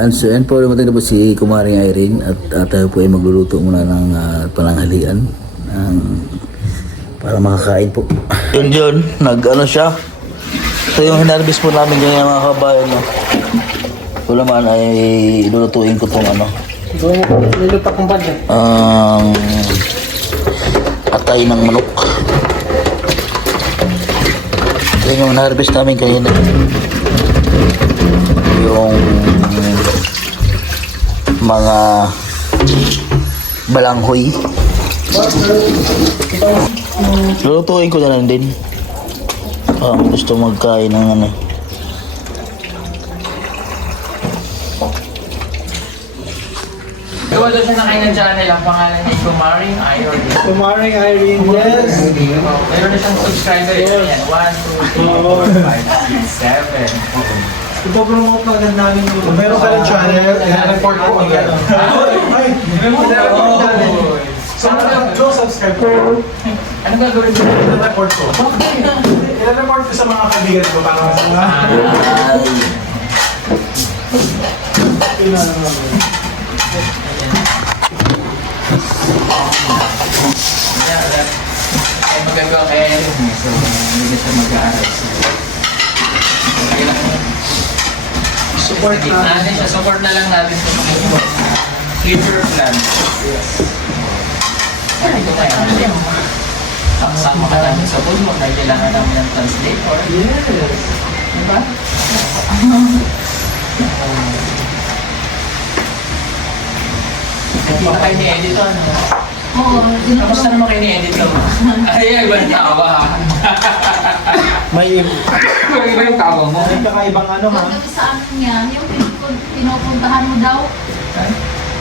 Yan, so yan po, dumating na po si Kumaring Irene at tayo po ay magluluto muna ng pananghalian para makakain po. Yun, nag-ano siya. Ito yung hinarbis po namin ganyan mga kabayan. No? Wala man ay ilulutuin ko itong ano. Nilupak kong budget. Atay ng manok. Ito yung hinarbis namin kanina. Yung mga balanghoy. Lulutuin ko na lang din. Gusto magkain ng ano. Gawa doon siya na kayo ng channel. Ang pangalan niya Kumaring Irene. Kumaring Irene, yes. Meron na siyang subscriber. Yan. 1, 2, 3, 4, 5, 6, 7. Ipo-promote na agad namin yung... Meron ka ng channel, i-report ko agad. Ay! I-report ko channel. So, subscribe ko. Ano gagawin ko? I-report ko. I-report ko sa mga kaibigan ko para sa mga... Ay magagawa kaya yun. So, hindi na siya mag-aaral. Support natin siya. Support na lang natin sa mga future plan. Dito tayo. Kasama ka namin sa bulmo dahil kailangan namin ng translator. Yes. Diba? Nakita kayo ni Editor, no? Oo, Kamusta naman kayo ni Editor? Ay, iba yung tawa ha. May Iba yung tawa mo. kakaibang ano ha? Pag sa amin niya, yung pinupuntahan mo daw,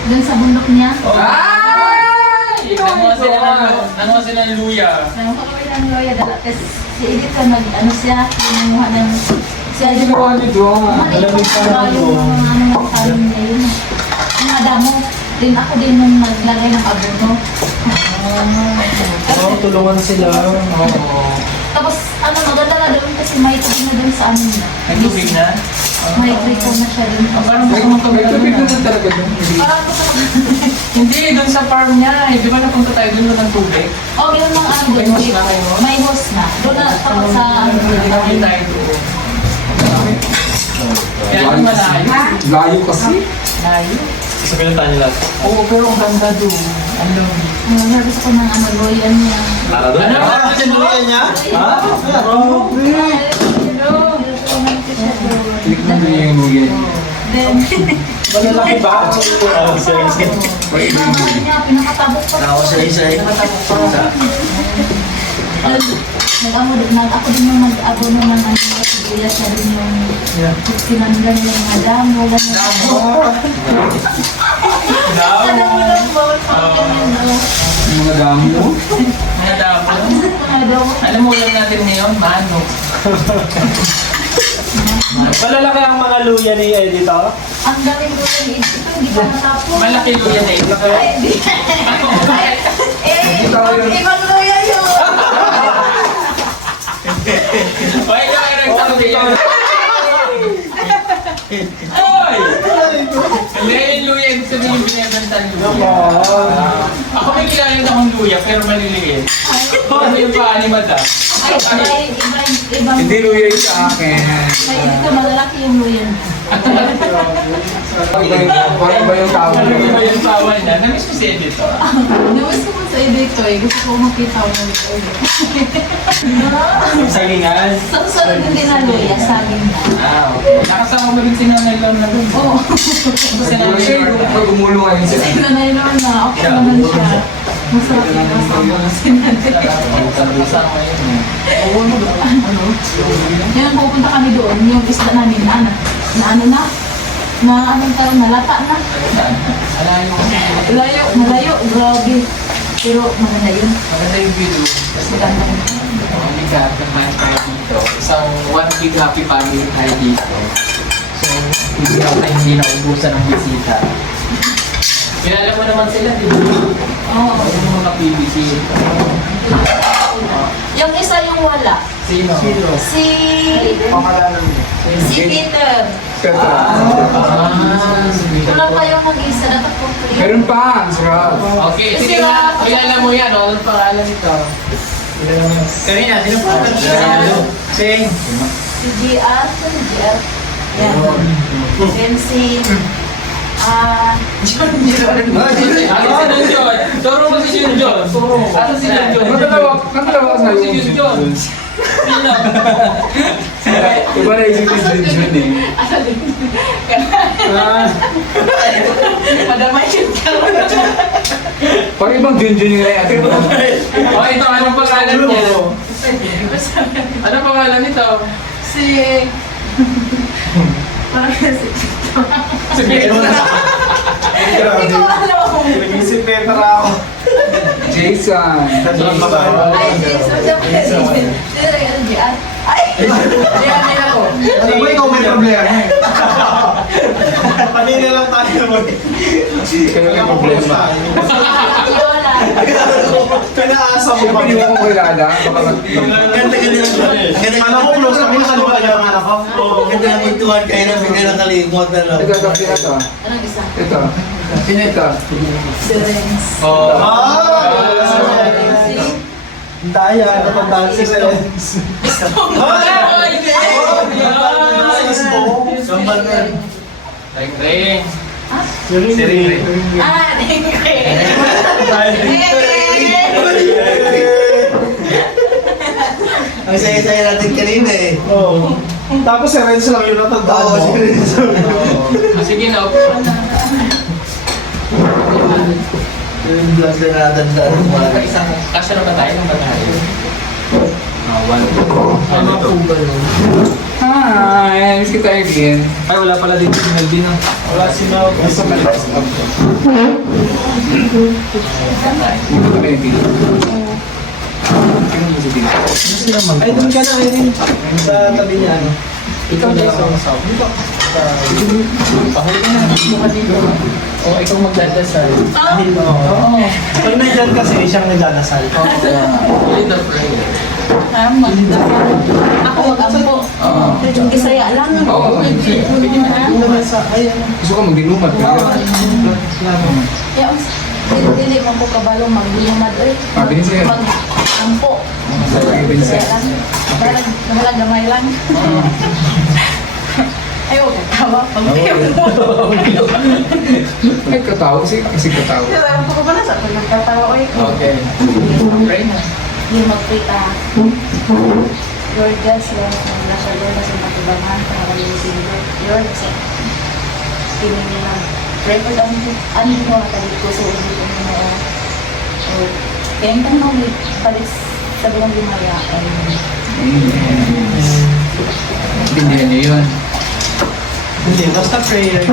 dun sa bundok niya. Ay! Nanguha sila ng luya. Nang kami ng loya, tapos si Edith ko ano siya, kinuha ng siya yung Malamig pa naman yung po. ano kanin niya yun. Yung adamo, din ako din nung naglagay ng abono. Oo, tulungan sila. Tapos ano, maganda nga doon kasi may tubig na doon sa amin. May tubig na? May trito na siya doon. Parang gusto mong tubig na talaga doon. Parang gusto ko. Hindi, doon sa farm niya. Di ba napunta tayo doon ng tubig? Oh, yun mga ano doon. May hose na kayo? May hose na. Doon na tapos sa ano. Hindi tayo doon. Kaya ano malayo? Layo kasi. Layo? Sabihin tayo nila. Oo, pero ang ganda doon. Ang dami. Nabis ako ng ano, royal niya. Ano ba? Kasi luya niya? Ha? Oo. Tikman mo yung luya. Then, Malalaki ba? Sige. mama niya, pinakatabok pa. Ako sa isa eh. Ako din yung nag-abono ng ano, sibuyas siya din yung pinanggan yung mga damo, gano'n. Alam mo lang, bawal pa ang ganyan, no? Mga dami mo. Mga damo. Mga damo. Alam mo ulam natin ngayon, manok. Malalaki ang mga luya ni Editor. Ang daming gulay ni Edith, ito hindi pa natapos. Malaki luya na ito. Ay, hindi. Ibang luya yun. Why ka kayo nagsabi yan? Hoy! Hindi yung luya, ibig sabihin yung binabantan luya. Ako may kilala akong luya, pero maliliit. Ano yung paani madam? Ay, ibang. Hindi luya yun sa akin. Ay, dito malalaki yung luya niya. Parang ba yung tao? Ano ba yung sawa niya? Namiss ko si editor. Nawis ko sa edito eh. Gusto ko makita ko ng ulo. Sagingan. Sa susunod hindi na luya, saging na. Okay. Nakasama mo rin si Nanay Lorna doon. Oo. Si Nanay Kasi Lorna. pag umulong ngayon sila. Kasi nanay naman na, okay naman siya. Masarap yung kasama kasi nanay. Kasama yun eh. Yan, pupunta kami doon, yung isda namin na anong tawag, nalata na. Alayo ko. Malayo, grabe. Pero maganda yun. Maganda yung video. Kasi Maganda yun. hindi ka naman tayo dito. Isang one big happy family tayo dito. So, hindi na ubusan ng bisita. Kilala mo naman sila, di ba? Oo. Yung mga PBC. Yung isa yung wala. Sino? Si Peter. Wala pa yung mag-isa na complete. Meron pa, sarap. Okay, sige nga. Kilala mo yan, oh. Anong pangalan nito? Kanina, sino pa? Sing. Si GR. Yan. Then si... Ano si John? Turo mo si John. Ano si John? Natalawa ka sa'yo. Si John. Sino? Iba na isip ni Junjun eh. Madamay yung Parang ibang Junjun yung nai-atin mo. Oh, ito, anong pangalan niya? Anong pangalan nito? Si... Parang si... Sige. Hindi ko alam. Nag-isip Peter ako. Jason. Ay, Jason. Siyempre, sino yung GR? Ay! Ayan ako. Alam mo, ikaw may problema. Kanina lang tayo mag... Kaya may problema. Yola. Pinaasa mo ba? Hindi mo kong kilala. Alam ko close kami, nakalimutan niya ang anak ko. Ganda na kwentuhan kayo na bigla na kalimot na lang. Ito, ito. Anong isa? Ito. Sino ito? Si Renz. Oh. Daya, natandaan si Selens. Ring ring. Si Ring. Ah, Ang saya-saya natin kanina eh. Oo. Tapos si Renz lang yun natandaan Oo, mo. si Renz. Sige na. Yung vlog na natandaan ng mga. Isang kasya na ba tayo ng tayo? Hi, miss kita again. Ay, wala pala dito si Melvin ah. Wala si Mel. Gusto ka lang. Ito ka yung video. Tingnan mo si video. Ay, doon ka na Erin. Sa tabi niya ano. Ikaw na sa Pahuli ka na. Dito ka dito. O, ikaw magdadasal. Oo. Pag nandyan kasi, siyang nagdadasal. Lead the prayer. Ako mag-ampo. Yung Bisaya lang. Oo, pwede na. Gusto ka magdilumad ka. Dili mo ko kabalong maglumad. Binisaya. Mag-ampo. Binisaya. Wala gamay lang. Ay, huwag katawa. Ay, katawa. Kasi katawa. Alam ko ba na sa pagkakatawa ko eh. Okay. Pray na. Yung magpita. Lord God, sila nasa Lord na sa matibangan para kami Lord. Lord, sa tinig nila. Pray for them. Ano mo matalit ko sa ulit ko mo. Kaya yung tanong mo, palis sa buong lumaya. Tindihan niya yun. Hindi, basta prayer.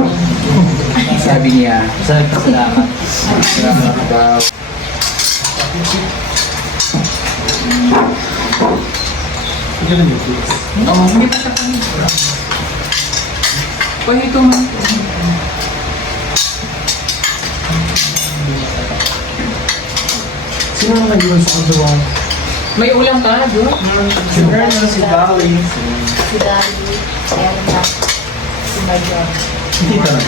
Sabi niya. Salamat. Salamat daw. Oo, hindi pa siya kanina. Pwede ito man. Sino ang nag-iwan sa kagawa? May ulam ka, bro? Si Bern na si Dolly. Si Daddy, ayan na. Si Major. Hindi pa na.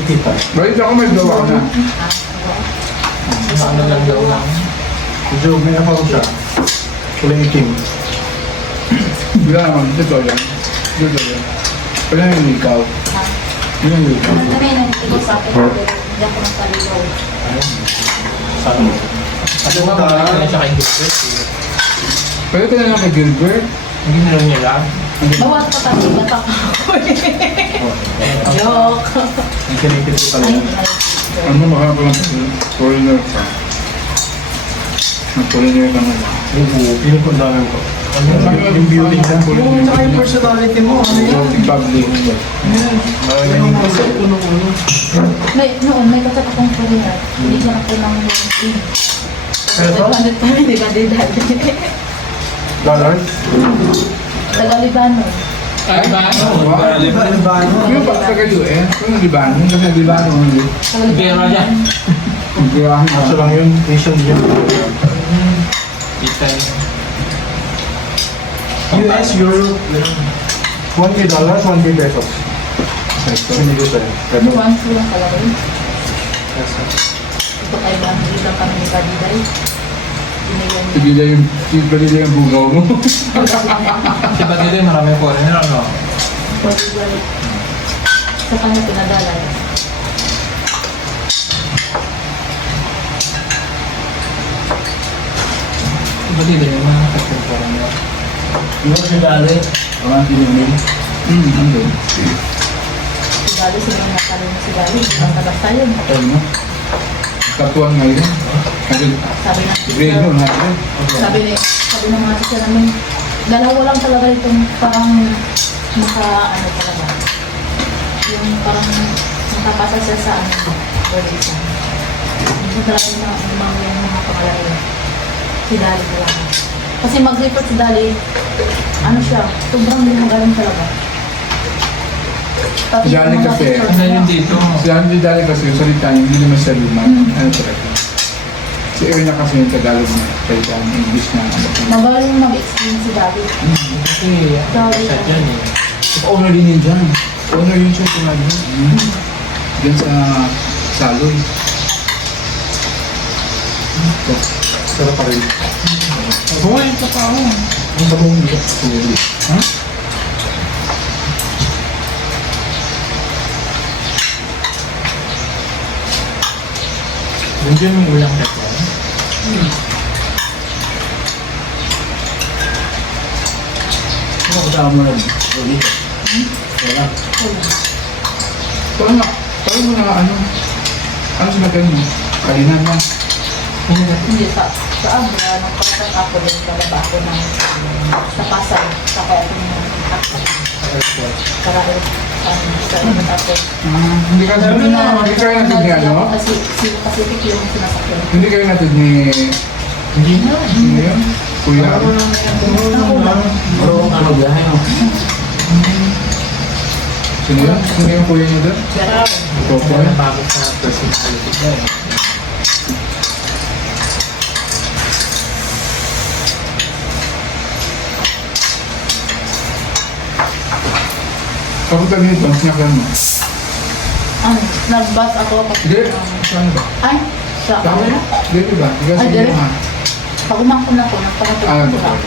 Hindi pa. Balik ako may gawa na. Ano lang daw lang. Medyo may ako siya. Kulay itim. Wala naman. Ito yan. Ito yan. Wala yung ikaw. Wala yung ikaw. Ano kami nang ito sa akin, pero hindi ako nang paligaw. Saan? Ano ba mga na siya kay Gilbert? Pwede ka na lang kay Gilbert. Hindi na lang niya lang. Bawat pa tayo, bata ko. Joke. Ang kinipit ko pala. Ay, Ano makapalang foreigner ka? Foreigner ka na lang. Oo, pinupundahan ko. Yung beauty ka. Oo, tsaka yung personality mo. Ano yan? Si Pablo. Yung kasi puno-puno. noon, may kakat akong pulina. Hindi ko na po nang yung Pero? 500 pa rin, di ba? Dollars? Taga-Libano. Ay ba? Yung pa sa kayo eh. Kung Libano, kasi Libano. Pera niya. Kaya Kaso lang yun, Asian yun. Kita US, Euro, $1K, $1K pesos. Binigay sa'yo. Ano one full lang talaga yun? Ito kay Bangli lang kami ni Kadiday. Binigyan niya. Pagila yung bugaw mo. Kasi ba't dito yung maraming foreigner, ano? Kadiday. Sa kanya pinadala. Ba't dito yung mga kasing foreigner? Yung mga sinali, mga pinimil. Ano? Si Gali, sino yung nakalong si Gali? Ang tabasta yun. Ano mo? Katuan ngayon. Kasi Sabi ng grade mo, natin. sabi ng mga teacher namin, dalawa lang talaga itong parang ano talaga. Yung parang nakapasa siya sa word exam. Hindi talaga yung mga pangalan. Si Dali talaga. Kasi mag-report si Dali, ano siya, sobrang magaling talaga. Pati Si Dali yung mga kasi, teacher Ano niya, yun dito? Si Andy Dali kasi yung salita niya, hindi naman siya luma. Ano talaga? Si Erna kasi yung Tagalog na salita, English na. magaling mag-explain si Dali. Kasi siya dyan eh. Owner din yun dyan. Owner yun siya sinabi niya. Diyan sa Saloy. Sarap pa rin. Buhay pa pa ako. Ang bagong hindi. Ha? Nandiyan yung ulang kasi. Ano kasama mo lang? Dito. Wala. Paano mo na ano sinabi mo? Kalinan na. Hindi sa Abra, nung pagkat ako din talaga ako ng sa Pasay, sa kaya ako ng para ako. Hindi ka natid ni ano? Kasi Pacific yung sinasakyan. Hindi kayo natid ni... Hindi na. Sino yun? Kuya? Ako lang. Pero ano biyahe no? Sino yun? Sino yung kuya niyo doon? Pero Ito po Wala yun. na bakit sa personality niya eh. Kapag kami ito, sinakyan mo. nag-bus ako Hindi, saan ba? Ay, sa Saan ako ba? Dito ba? Ikaw Ay, sa direct. inyo ha? Pag umangkon ako, nagpakatulog ko lang.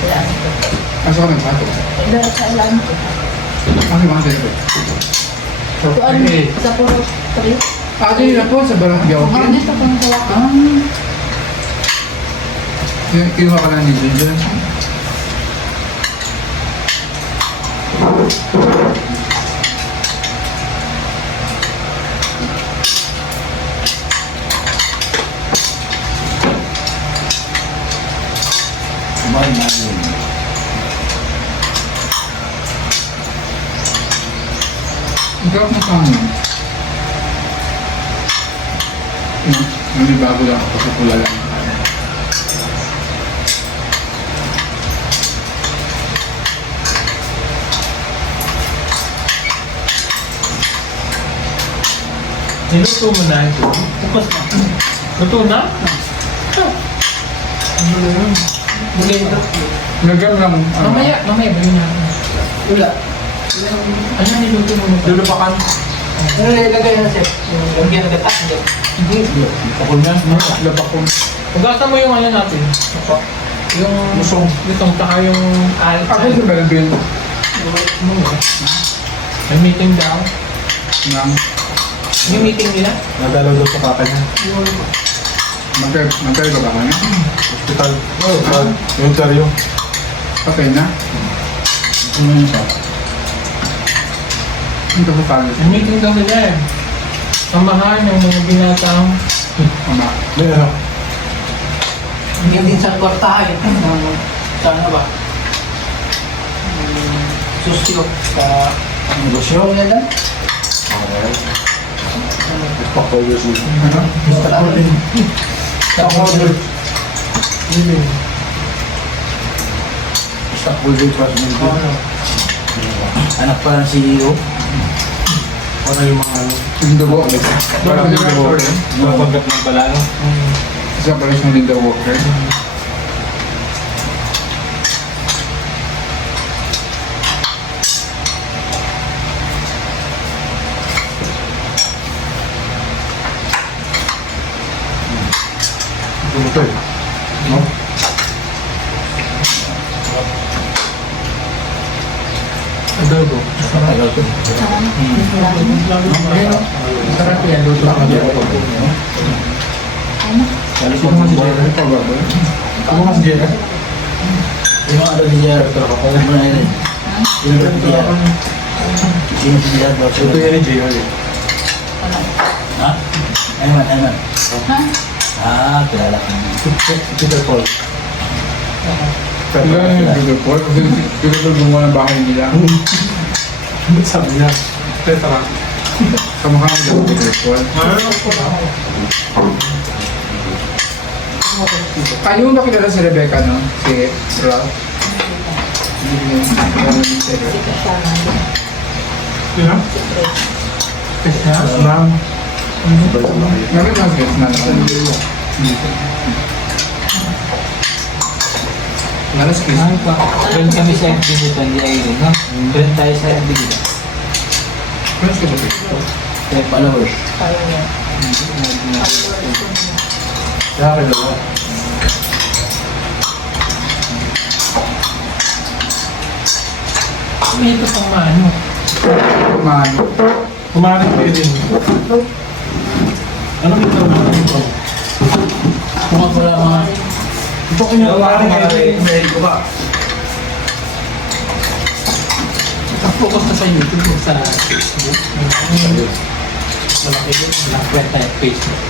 Kaya ano ko. Asa ka nagpato? Dahil sa ilan ko. Ano yung mga dito? Ito ano, sa puro trip. Ah, dito na po sa Barangay Ang okay? dito ko nang kawak. Kinuha ka na ni Ginger. Kumain namin. Ikaw mo sa ano? May bago lang ako sa pula lang. Niluto mo na ito. Bukas na. Luto na? Ano na yun? Lagyan lang. Mamaya bali na. Wala. Ano niluto mo? Lulupakan. Ano nilagay na chef? Lagyan na gatak. Hindi. Ako na. Lapak ko. Pagkata mo yung ano natin. Apa? Yung Lusong. Itong taka yung Ako sa Belbel. May meeting daw. Nang Yung meeting nila. Nadalaw daw sa papa niya. magkaya ka ba kanya? Hospital. Yung Ontario. Okay na? Ano yun siya? Ito sa pangit. May meeting daw nila eh. Samahan ng mga binatang. Ama. May ano? Hindi din sa kwartahe. Saan na ba? Susyo. Sa negosyo nga lang. Stockholder sila. Ano? Stockholder. Living. Stockholder President. Anak pa ng CEO. Ano yung mga ano? Linda Walker. Parang Parang Linda Walker. Napanggap ng pala, no? Isa pala siyang Linda Walker. Ito eh. No? Adobo. Sarap yan. Luto ka dyan. Ano? Sino mas Jerry? Ikaw ba ba? Ako mas Jerry? Yung mga ni Jer, kung ano na yun. Sino ba si Jer? Sino si Jer? Ito yan ni Jay. Ha? Ayman. Ha? Kilala ko. Peter Paul. Kailan yung Peter Paul? Kasi Peter Paul gumawa ng bahay nila. Sabi niya, Petra. Kamukha mo dyan Peter Paul. Kayo ba kilala si Rebecca, no? Si Ralph? Hindi niya kilala ni si Rebecca. Sikat siya na. Sino? Kaya? Ma'am. Ngayon lang guys na naman. Nalas Chris. Doon kami sa FB dito, hindi ay rin, no? Doon tayo sa FB dito. Friends ka ba Chris? Kaya followers. Parang yan. Kaya kayo dalawa. May ito pang mano. Man. Kumarin kayo din. Anong ito na? Kung ako lang mga... Ito ko niya kumarin kayo din. Dahil ko ba? Focus na sa YouTube o sa Facebook. Malaki yun. Malaki kwenta yung Facebook.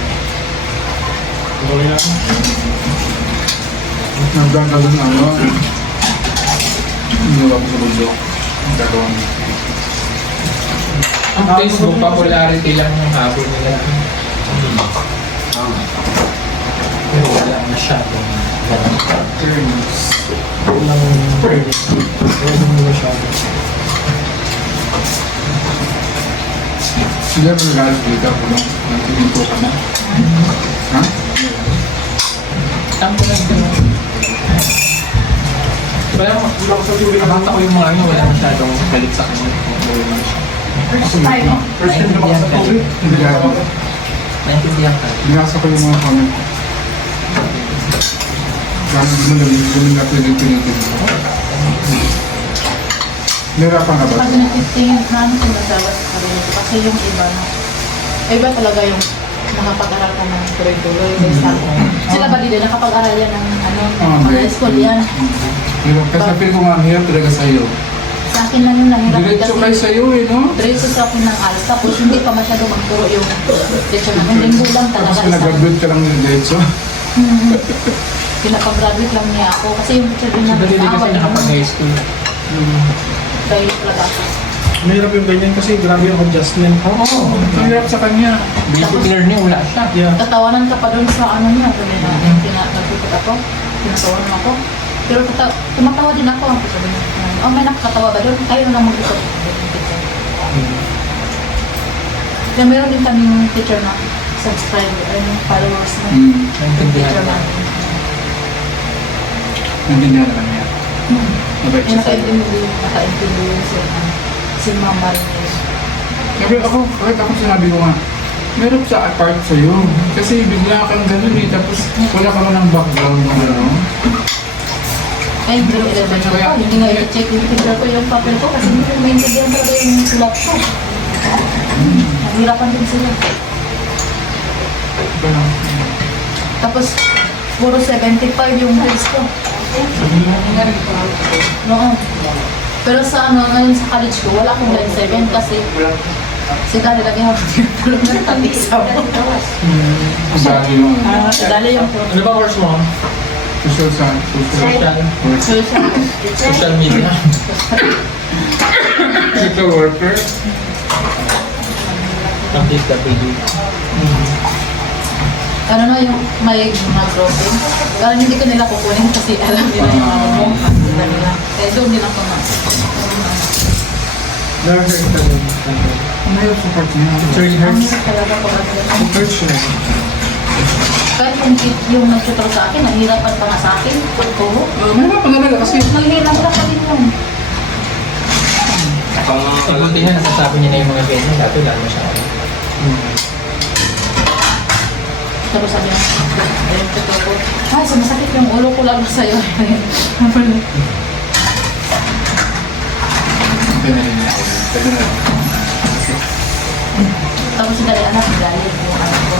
Tuloy na. Nagdagalo na ano. Hindi ako sa bundok. Ang gagawa mo. Ang Facebook, popularity lang yung habol nila. Pero wala masyadong ganun. Walang fairness. Walang masyado. Sila ba nagalas dito ako lang? Nagtitinto ka na? Ha? Tampo lang ito. Wala ko, nakita ko yung mga ano, wala masyadong galit sa kanya. First time na sa COVID. Hindi ako. Naintindihan ka. Binasa ko yung mga comment ko. Gamit mo lang, ganun na pwede tinitin ko. Nahirapan ka ba? Pag nagtitingin na ano kung nagdawat sa sarili ko. Kasi yung iba na. Iba talaga yung nakapag-aral ka ng tuloy-tuloy. Sila ba din nakapag-aral yan ng ano, mga school yan. Kasi sabi ko nga, ang hirap talaga sa'yo. Sa akin lang yung nahirap Diretso kayo kasi sa'yo eh, no? diretso sa akin ng alas. Tapos hindi pa masyado magturo yung teacher namin. Linggo lang Tapos talaga. pinag-graduate ka lang ng diretso. Pinapag-graduate lang niya ako. Kasi yung teacher din namin Dali kasi awal, nakapag-high school. Kaya talaga ako. Mahirap yung ganyan kasi grabe yung adjustment. Oo. Ang hirap sa kanya. Basic learning, wala siya. Yeah. Tatawanan ka pa doon sa ano niya. Sabi na, nagpipit ako. Tinatawanan ako. Pero tumatawa din ako. Sabi niya, oh, may nakakatawa ba doon? Kayo na lang mag-usap. Kaya meron din kaming teacher na subscriber, followers na Naintindihan teacher ka. natin. Nandiyan na kanya. Mabait Yung siya sa'yo. nakaintindi yun si Mama rin. Sabi ako, kahit ako sinabi ko nga, meron sa apart sa'yo. Kasi bigla kang ganun eh, tapos wala ka man ng background mo, ano? Ay, pero hindi nga i-check yung teacher ko yung papel ko kasi hindi ko maintindihan talaga yung sulat ko. Nahirapan din sila. Tapos, puro 75 yung grades ko. Noon. Pero sa ano, ngayon sa college ko, wala akong grade 7 kasi si Dali lagi ako tulong ng tatik-exam. Sabi mo, Si Dali yung Ano ba course mo? social science, social Social media. social worker. Complete the video. ano na yung may mga grouping. Parang hindi ko nila kukunin kasi alam nila yung ano mo. Sila nila. Kaya doon din ako na. Nag-hurt ka din. Mayroon support niya. Third Ang hertz. hirap talaga ko mag-ano. Hurt siya. Kahit yung nag-tutor sa akin, nahihirapan pa nga sa akin. Oo. Mahirapan talaga kasi Naghihirap pa din yun. Pagbutihan, nasasabi niya na yung mga ganyan. Dati wala mo siya. Tapos sabi niya, ayun ko ko, ay, sumasakit yung ulo ko lang sa'yo. Tapos si dali anak, galit yung anak ko.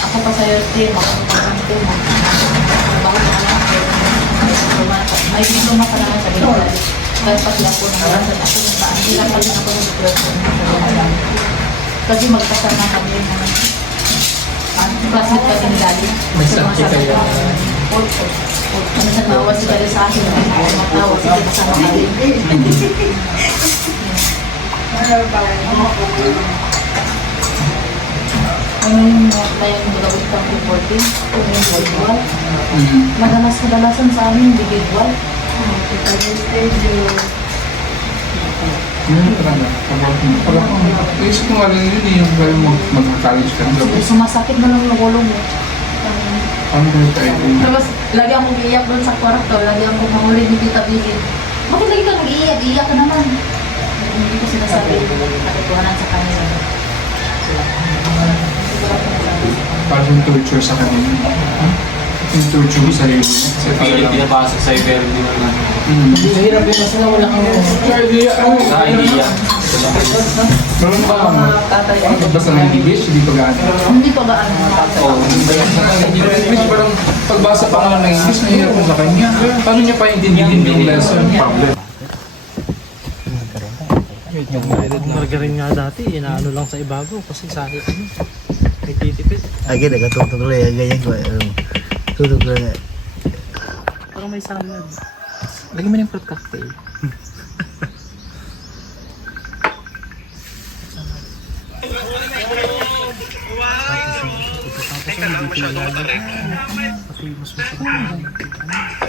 Ako pa sa'yo, Tim, ako pa sa'yo, Tim. Bakit yung anak ko? May diploma pa naman sabi ko. Kahit pati ako nangalasan ako ng baan. Hindi lang pala ako ng diploma. Kasi magkasama kami ng classmate kasi ni Daddy. May sakit kayo. Ano sa tawa si Daddy sa akin. Matawa si Daddy sa akin. Ano yung tayo ng gagawin pang reporting? Kung yung individual. Madalas-kadalasan sa amin individual. Yun talaga. Isip ko nga rin yun yung kayo mag-college ka. Sumasakit na lang ng ulo mo. Paano kayo tayo? Tapos, lagi akong iiyak doon sa kwarto. Lagi akong mahuli ni Tita Vicky. Bakit lagi ka nag-iiyak? Iiyak ka naman. Hindi ko sinasabi. Nakituhanan sa kanya. Parang torture sa kanila. Yung torture sa sarili. Kasi parang pinapasok sa pero hindi naman. Mahirap yun kasi na wala kang Sa idea, Sa idea. meron ka basta ng English, hindi pa gaano. Hindi pa ba ano? Oo. English, parang pagbasa pa nga ng English, mahirap mo sa kanya. Paano niya pa intindihin yung lesson? Yung margarine nga dati, inaano lang sa ibabaw kasi sa akin, may titipid. Agad, nagkatutog lang yan, ganyan ko. Tutog lang. Parang may salad. Lagyan mo ng fruit cocktail. Tapos yung dito ilalim. Pati mas masarap.